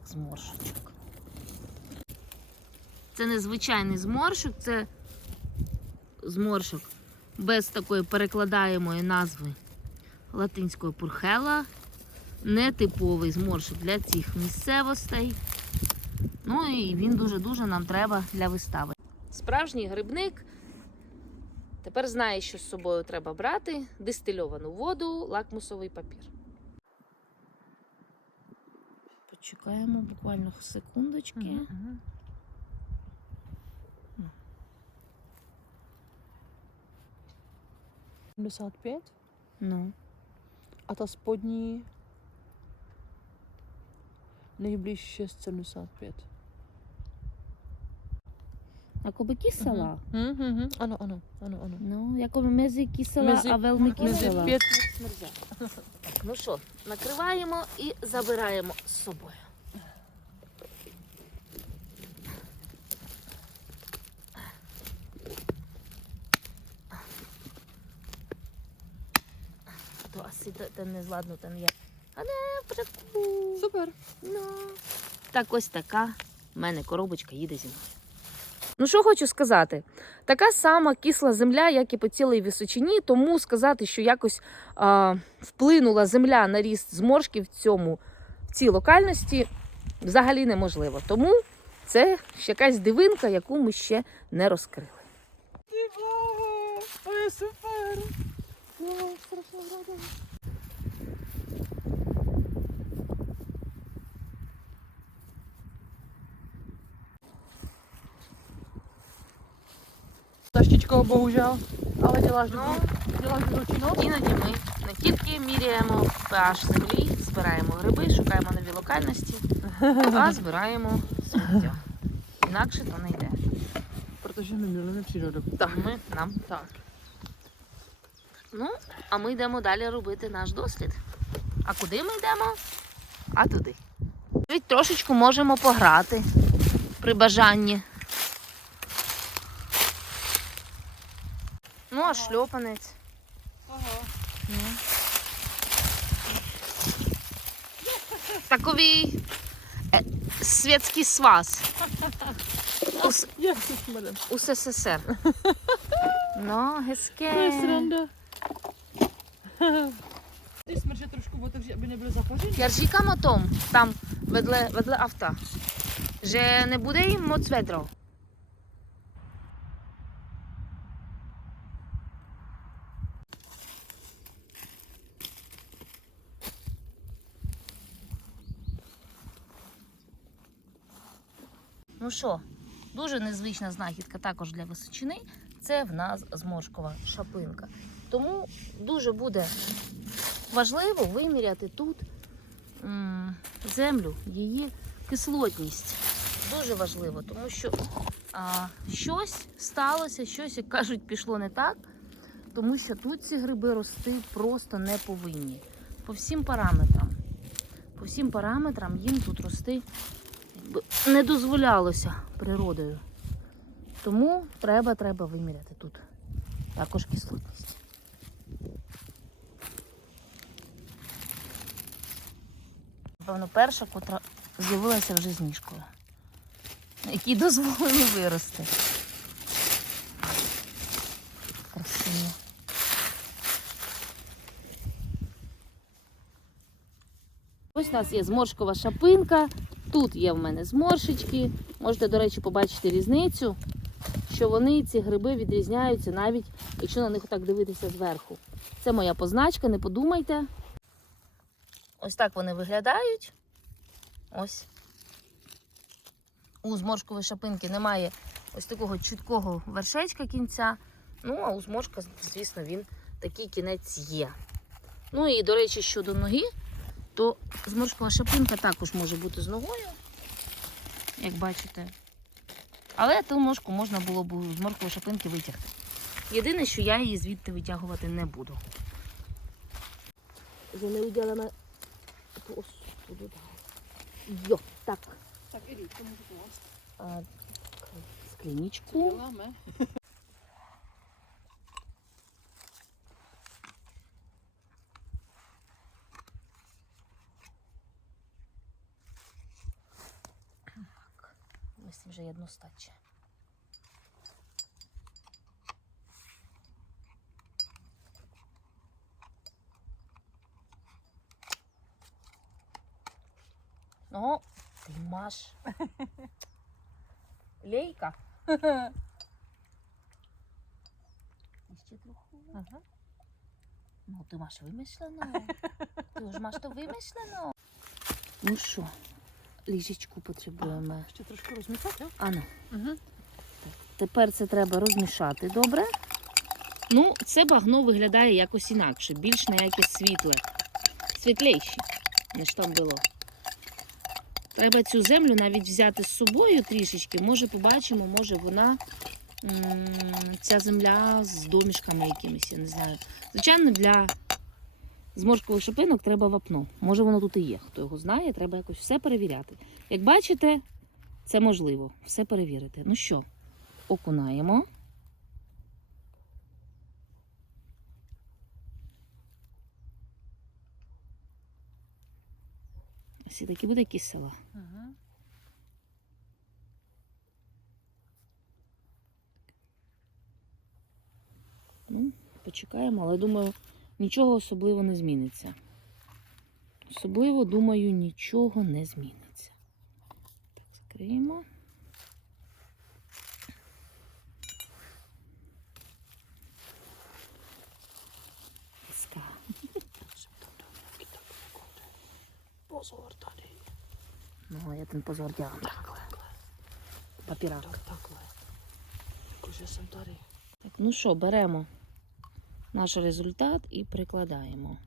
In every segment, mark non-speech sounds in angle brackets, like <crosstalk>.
Так, зморшочок. Це не звичайний зморшок, це зморшок без такої перекладаємої назви латинської пурхела. Нетиповий зморшок для цих місцевостей. Ну і він дуже-дуже нам треба для вистави. Справжній грибник тепер знає, що з собою треба брати: дистильовану воду, лакмусовий папір. Почекаємо буквально секундочки. Сімдесят п'ять, Ну. а та сподній найближче 75. Jakoby kysela. Mhm, mhm. Ano, ano, ano, ano. Ну, jakoby mezi kysela Mezi- а велми Mezi кисела. pět Так, ну що, накриваємо і забираємо з собою. То asi te- ten nezvládnu, ten je. А не, в порядку. Супер. Ну, так ось така в мене коробочка їде зі мною. Ну, що хочу сказати, така сама кисла земля, як і по цілій Височині, тому сказати, що якось а, вплинула земля на ріст зморшків в цьому в цій локальності, взагалі неможливо. Тому це ще якась дивинка, яку ми ще не розкрили. Дивага! Ой, супер! Рада. Taštičko, bohužel, ale děláš Ну, dobrou, děláš dobrou činnost. Іноді ми не тільки міряємо pH землі, збираємо гриби, шукаємо нові локальності, а <laughs> збираємо сміття. Інакше то не йде. Protože my milujeme přírodu. Так, ми нам. Tak. Ну, а ми йдемо далі робити наш дослід. А куди ми йдемо? А туди. Навіть трошечку можемо пограти при бажанні. Ну, а шльопанець. Aha. Ну. Takový е. Ус, Jak se směrem? у СССР. Ну, To je hezké. sranda. Ty smrče trošku otevři, aby nebyly zapařený. Я říkám o tom, там vedle, vedle авто, že nebude jim moc vedro. Ну що, дуже незвична знахідка також для височини. Це в нас зморшкова шапинка. Тому дуже буде важливо виміряти тут землю, її кислотність. Дуже важливо, тому що а, щось сталося, щось, як кажуть, пішло не так, тому що тут ці гриби рости просто не повинні. По всім параметрам. По всім параметрам їм тут рости не дозволялося природою. Тому треба, треба виміряти тут також кислотність. Напевно, перша, котра з'явилася вже з ніжкою, якій дозволили вирости. Красиво. Ось у нас є зморшкова шапинка. Тут є в мене зморшечки. Можете, до речі, побачити різницю, що вони, ці гриби, відрізняються навіть, якщо на них так дивитися зверху. Це моя позначка, не подумайте. Ось так вони виглядають. Ось. У зморшкової шапинки немає ось такого чіткого вершечка кінця. Ну, а у зморшка, звісно, він такий кінець є. Ну і, до речі, щодо ноги, то зморшкова шапинка також може бути з ногою, як бачите. Але ту ножку можна було б з зморшкової шапинки витягти. Єдине, що я її звідти витягувати не буду. Вже не ось туди. Йо, так. Tak i to můžu pomoct. А, скляничку. Děláme. Вже jedno starczy. No, ty masz. Lejka. Jeszcze trochę. No, ty masz wymyśleno. Ty już masz to wymyśleno. Ну що, ліжечку потребуємо. Ще трошки розмітати. Ану, Угу. тепер це треба розмішати добре. Ну, це багно виглядає якось інакше, більш на якесь світле, світлейше, ніж там було. Треба цю землю навіть взяти з собою трішечки. Може, побачимо, може вона ця земля з домішками якимись, я не знаю. Звичайно, для зморшкових шипинок треба вапно. Може, воно тут і є. Хто його знає, треба якось все перевіряти. Як бачите, це можливо. Все перевірити. Ну що, окунаємо. Ось і таки буде кисела. Угу. Ну, почекаємо, але думаю, нічого особливо не зміниться. Особливо, думаю, нічого не зміниться. Так, закриємо. Піска. Позор. No, já ten pozor dělám takhle. Papírák. Так, jsem. Так, ну що, беремо наш результат і прикладаємо.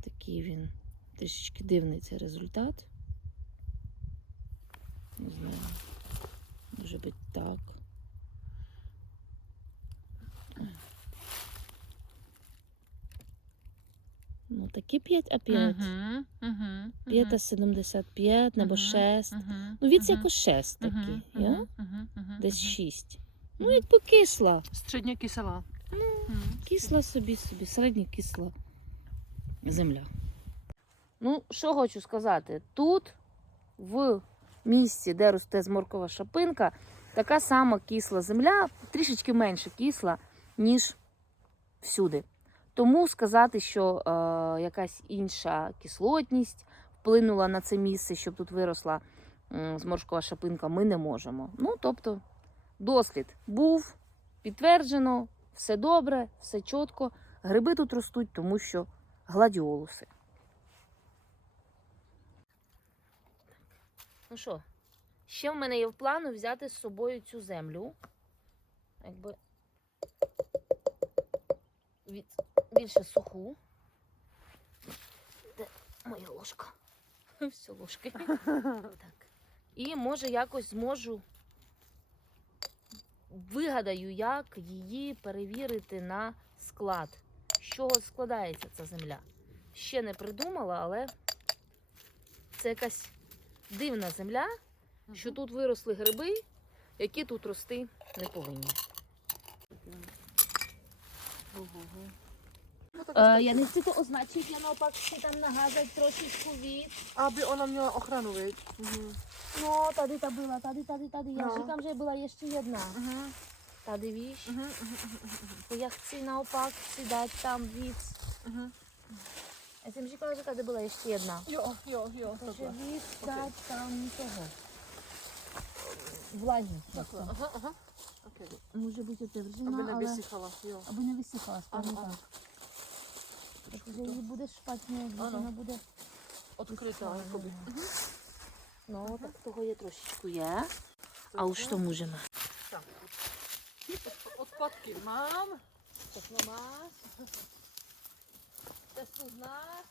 Такий він трішечки дивний цей результат. Не знаю. Може бути так. Ну, такі 5 а 5. Угу. Угу. 5 а 75 або Мгм. 6. Угу. Ну, від якось 6 такий. Я? Десь 6. Ну, Мгм. якби кисла. Стředně kyselá. Ну, Кисла собі собі, середня кисла земля. Ну, що хочу сказати, тут, в місці, де росте зморкова шапинка, така сама кисла земля, трішечки менше кисла, ніж всюди. Тому сказати, що е, якась інша кислотність вплинула на це місце, щоб тут виросла м, зморшкова шапинка, ми не можемо. Ну, тобто, дослід був, підтверджено, все добре, все чітко. Гриби тут ростуть, тому що гладіолуси. Ну що, ще в мене є в плану взяти з собою цю землю. Якби від, більше суху. Де моя ложка? <laughs> Все ложки. <laughs> Так. І може якось зможу вигадаю, як її перевірити на склад. З чого складається ця земля. Ще не придумала, але це якась дивна земля, що тут виросли гриби, які тут рости не повинні. Е, No, uh, já nechci to označit, já naopak si tam naházet trošičku víc. Aby ona měla ochranu, víc. Uh-huh. Mhm. No, tady ta byla, tady, tady, tady. Já no. říkám, že byla ještě jedna. Uh-huh. Tady víš? Mhm, mhm, mhm. mhm já chci naopak si dát tam víc. Uh-huh. Já jsem říkala, že tady byla ještě jedna. Jo, jo, jo. Takže takhle. víc okay. dát tam toho. Vlaží. Takhle. Aha, aha. Okay. Může být otevřená, Aby nevysychala, ale... jo. Aby nevysychala, správně tak. Jeżeli będziesz spać, nie ona będzie odkryta. Mhm. mhm. No, mhm. tak toho je trošičku. A už to můžeme. Tak. Odpadky mám. Všechno máš. Testu znáš.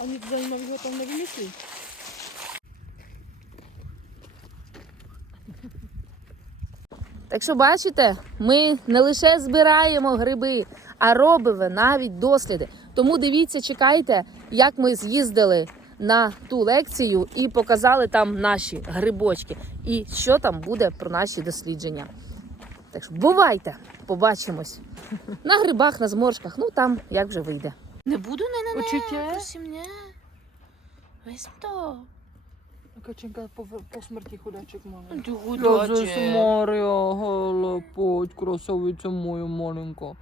Oni tutaj mówią, że tam nie. Так що бачите, ми не лише збираємо гриби, а робимо навіть досліди. Тому дивіться, чекайте, як ми з'їздили на ту лекцію і показали там наші грибочки, і що там буде про наші дослідження. Так що бувайте, побачимось на грибах, на зморшках. Ну там як вже вийде. Не буду, не, не, не. Візьм то. Kačenka po, po smrti chudáček malý. Ty chudáček. Já se Maria, hele, pojď, krasavice moje malinko.